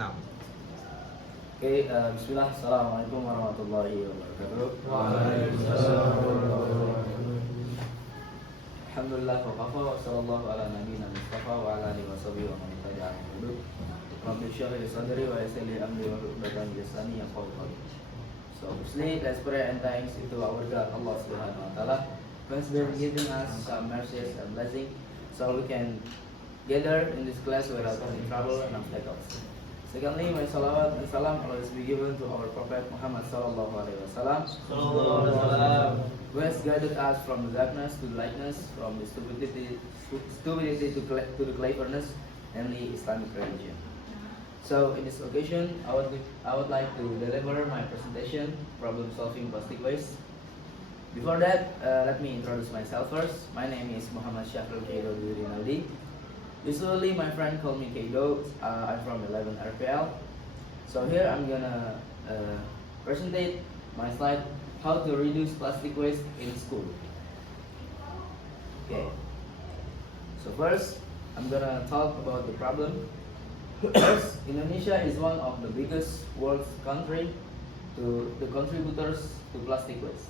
Now, Oke, bismillah. Assalamualaikum warahmatullahi wabarakatuh. Alhamdulillah wa kafa wa sallallahu ala nabiyina Mustafa wa ala alihi wa sahbihi wa man tabi'ahum bi ihsan. Rabbi shrah li sadri wa yassir li amri wa hlul 'uqdatam min lisani yafqahu qawli. So, firstly, let's pray and thanks to our God Allah Subhanahu wa taala who has been giving us some mercies and blessing so we can gather in this class without any trouble and obstacles. Secondly, my salawat and salam always be given to our Prophet Muhammad sallallahu alaihi wasallam, who has guided us from the darkness to the lightness, from the stupidity to the cleverness and the Islamic religion. So, in this occasion, I would like to deliver my presentation, problem solving plastic waste. Before that, let me introduce myself first. My name is Muhammad Syafrul Kaido Rinaldi. Usually my friend call me Kaido. I'm from 11 RPL. So here I'm gonna presentate my slide, how to reduce plastic waste in school. Okay. So first, I'm gonna talk about the problem. First, Indonesia is one of the biggest world's country to the contributors to plastic waste.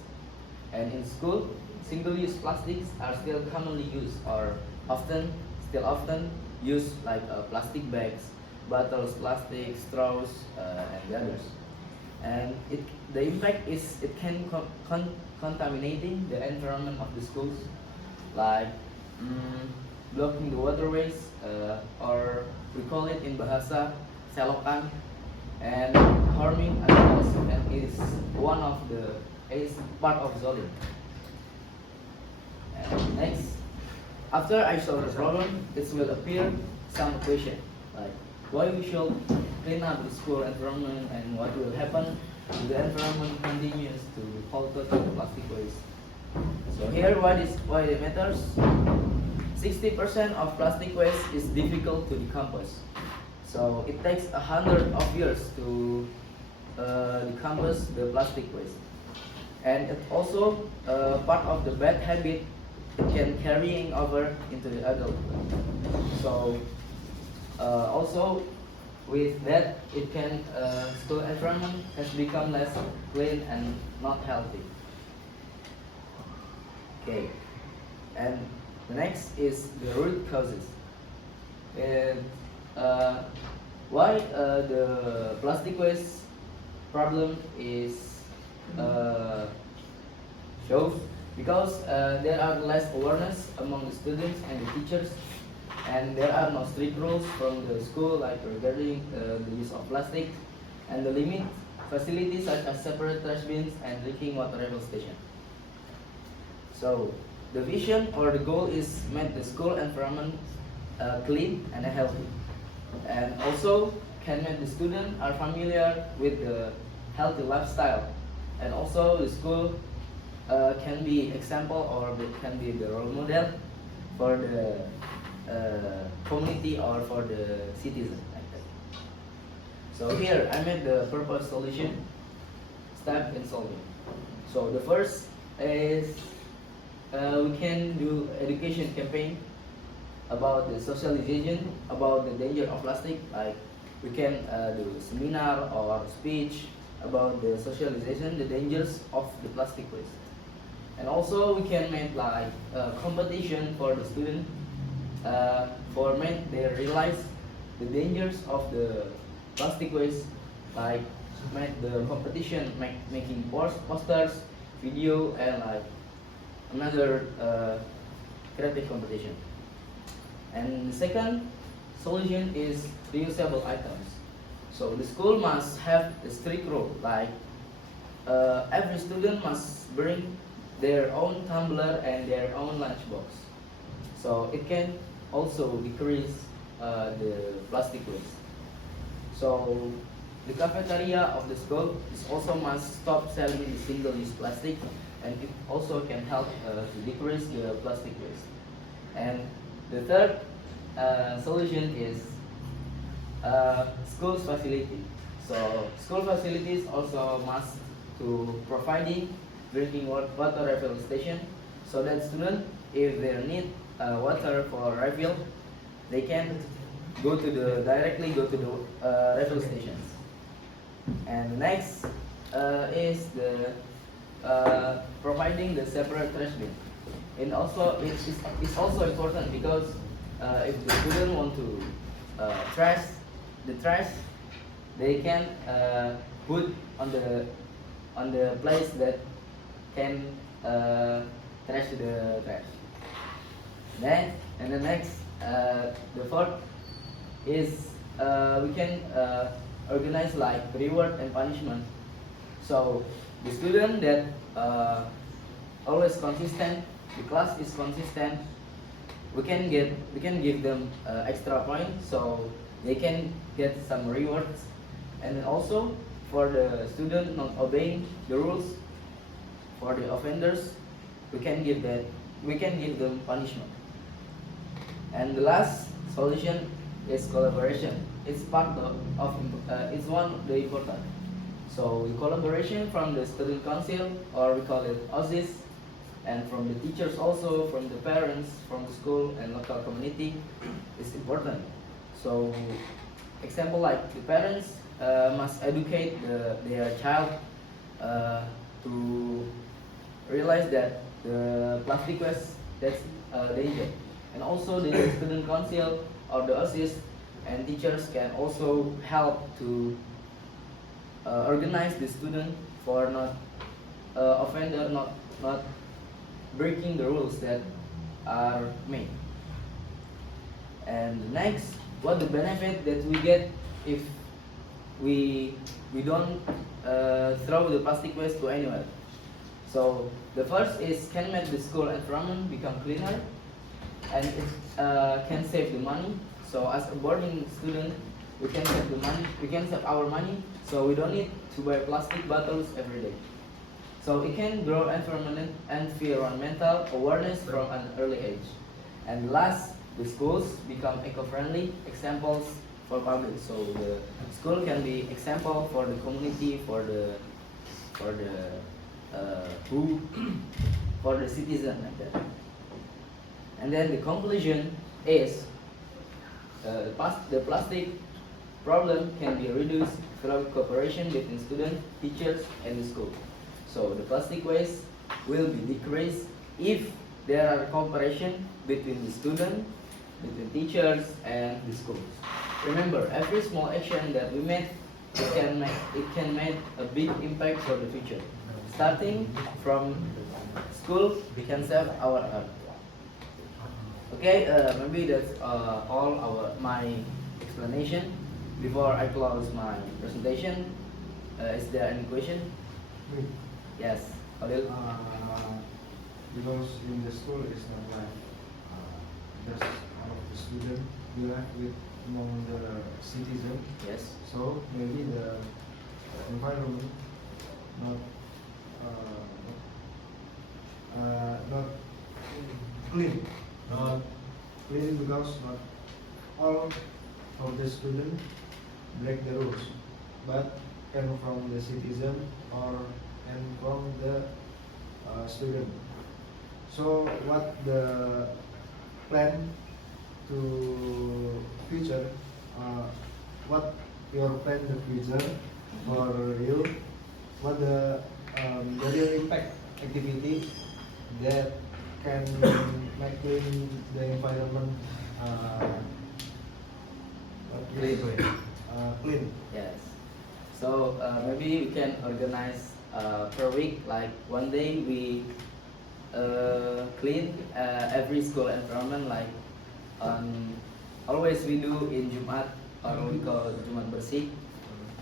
And in school, single-use plastics are still commonly used or still often used like plastic bags, bottles, plastic, straws, and the others. And the impact is it can contaminating the environment of the schools, like blocking the waterways, or we call it in bahasa selokan, and harming animals, and is part of zoning. And next, after I solve the problem, it will appear some question like why we should clean up the school environment and what will happen if the environment continues to hold to the plastic waste. So here why it matters. 60% of plastic waste is difficult to decompose. So it takes 100 of years to decompose the plastic waste. And it also part of the bad habit it can carrying over into the adult. So also with that it can school environment has become less clean and not healthy. Okay, and the next is the root causes. And why the plastic waste problem is shows because there are less awareness among the students and the teachers, and there are no strict rules from the school like regarding the use of plastic and the limit facilities such as separate trash bins and drinking water level station. So the vision or the goal is make the school environment clean and healthy, and also can make the students are familiar with the healthy lifestyle, and also the school can be example or can be the role model for the community or for the citizen like that. So here I made the proposed solution step in solving. So the first is we can do education campaign about the socialization about the danger of plastic, like we can do seminar or speech about the socialization, the dangers of the plastic waste. And also we can make like competition for the student for make they realize the dangers of the plastic waste, like make the competition making posters, video, and like another creative competition. And the second solution is reusable items. So the school must have a strict rule, like every student must bring their own tumbler and their own lunchbox. So it can also decrease the plastic waste. So the cafeteria of the school is also must stop selling the single-use plastic, and it also can help to decrease the plastic waste. And the third solution is school facility. So school facilities also must to providing drinking water refill station, so that students, if they need water for refill, they can directly go to the refill stations. And next is the providing the separate trash bin. And also it's also important because if the student want to trash the trash, they can put on the place that can trash the trash. Then and the next the fourth is we can organize like reward and punishment. So the student that always consistent, the class is consistent, we can give them extra points, so they can get some rewards. And also for the student not obeying the rules, for the offenders, we can give them punishment. And the last solution is collaboration. It's part of it's one of the important. So the collaboration from the student council, or we call it OSIS, and from the teachers also, from the parents, from the school and local community is important. So example like the parents must educate their child to realize that the plastic waste that's danger. And also the student council or the OSIS and teachers can also help to organize the student for not offender not breaking the rules that are made. And next, what the benefit that we get if we don't throw the plastic waste to anywhere. So the first is can make the school environment become cleaner, and it can save the money. So as a boarding student, we can save the money, we can save our money, so we don't need to buy plastic bottles every day. So it can grow environmental awareness from an early age. And last, the schools become eco-friendly examples for public. So the school can be example for the community, for the who, for the citizen like that. And then the conclusion is the plastic problem can be reduced through cooperation between students, teachers, and the school. So the plastic waste will be decreased if there are cooperation between the student, between teachers, and the schools. Remember, every small action that we make, it can make a big impact for the future. Starting from school, we can save our earth. Okay, maybe that's all my explanation. Before I close my presentation, is there any question? Yes, Khalil. Because in the school it's not like just all of the student we live with among the citizen. Yes. So maybe the environment not not clean, not clean because not all of the student break the rules, but came from the citizen or and from the student. So what the plan to future? What your plan the future for you? What the real impact activity that can make clean the environment clean? Yes. So maybe we can organize per week, like one day we clean every school environment, like always we do in Jumat, or we call Jumat Bersih.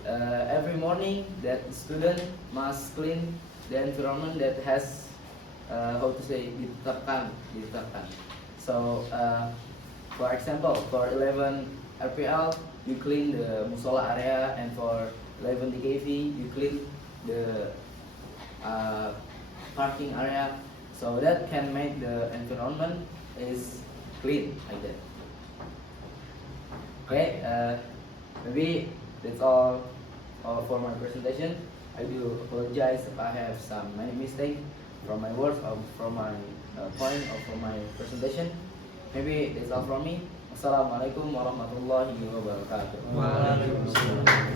Every morning that student must clean the environment that has how to say ditetapkan. So for example, for 11 RPL you clean the musola area, and for 11 DKV you clean the parking area, so that can make the environment is clean like that. Okay, maybe that's all for my presentation. I do apologize if I have some many mistakes from my words or from my point or from my presentation. Maybe that's all from me. Assalamualaikum warahmatullahi wabarakatuh. Waalaikumsalam.